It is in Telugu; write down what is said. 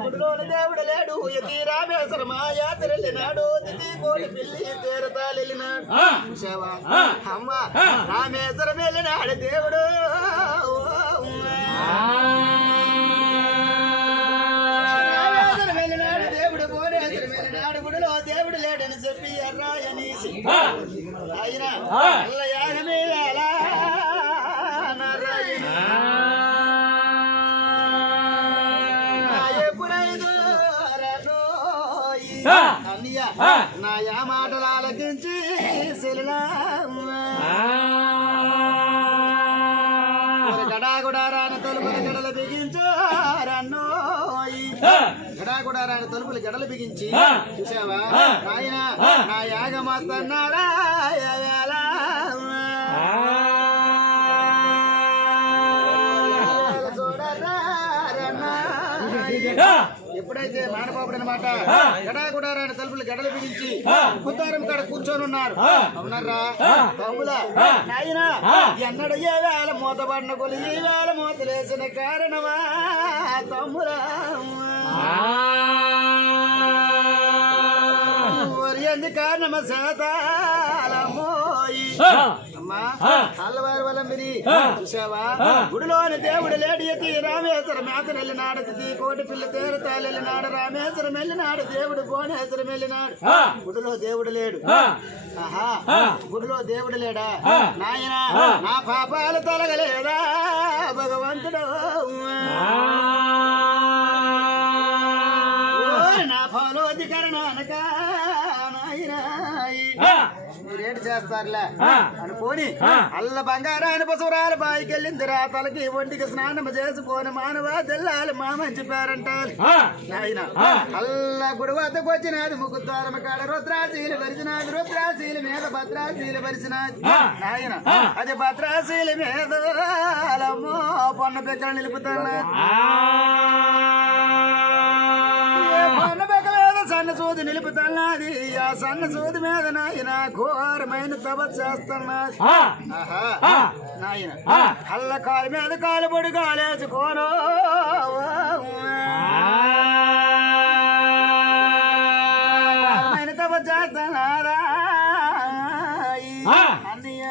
గుడిలోని దేవుడు లేడు ఎతి రామేశ్వరమా యాత్రెళ్ళినాడు తిథి కోటి పిల్లి తీరతాలెళ్ళినాడు అమ్మ రామేశ్వరం వెళ్ళినాడు దేవుడు రామేశ్వరం వెళ్ళినాడు దేవుడు కోనేశ్వరం వెళ్ళినాడు గుడిలో దేవుడు లేడని చెప్పి ఎర్రాయని ఆయన అల్ల యాగమే ఎలా నారాయణ అన్నయ్య నా యా మాటలు ఆలకించి గడాగుడారాని తలుపులు గడలు బిగించు రన్నోయి గడాగుడారాని తలుపులు గడలు బిగించి చూసావా ఆయన నా యాగమన్నారా ఎప్పుడైతే మానపాపుడు అనమాట గడాగుడారాని తలుపులు గడలు బిగించి కుతారం కాడ కూర్చొని ఉన్నారు అవునరా తమ్ముల నాయన ఎన్నడు ఏ వేళ మూతబడిన కొలు ఈ వేళ మూతలేసిన కారణమా తమ్ముల ఎందు కారణమా శాతాలమోయి అమ్మా అల్లవారి వల్ల మీరు చూసావా గుడిలోని దేవుడు లేడు ఎతి రామేశ్వరం మేతను వెళ్ళినాడు తిథి కోటి పిల్ల తీరతాలు వెళ్ళినాడు రామేశ్వరం వెళ్ళినాడు దేవుడు భువనేశ్వరం వెళ్ళినాడు గుడిలో దేవుడు లేడు ఆహా గుడిలో దేవుడు లేడా నాయన నా పాపాలు తొలగలేదా భగవంతుడు నా ఫలోధికరణ అనక మీరేంటి చేస్తారులే అనుకోని అల్ల బంగారాన్ని పశువురాలు బాయికి వెళ్ళిందిరా తలకి ఒంటికి స్నానం చేసుకొని మానవ తెల్లాలి మా మంచి పేరంటాలి ఆయన అల్ల గుడి వద్దకు వచ్చినది ముగ్గుద్వారం కాడ రుద్రాశీలు పరిచినది రుద్రాశీల మీద భద్రాశీలు పరిచినది ఆయన అది భద్రాశీల మీద పొన్న పెక్కలు నిలుపుతాను పొన్న పెక్కల మీద సన్న సూది నిలుపుతున్నది ఆ సన్న సూది మీద నాయన ఘోరమైన తప చేస్తున్నది నాయన అల్ల కాలు మీద కాలు పొడి కాలేసుకోను తప చేస్తున్నారా అన్నయ్య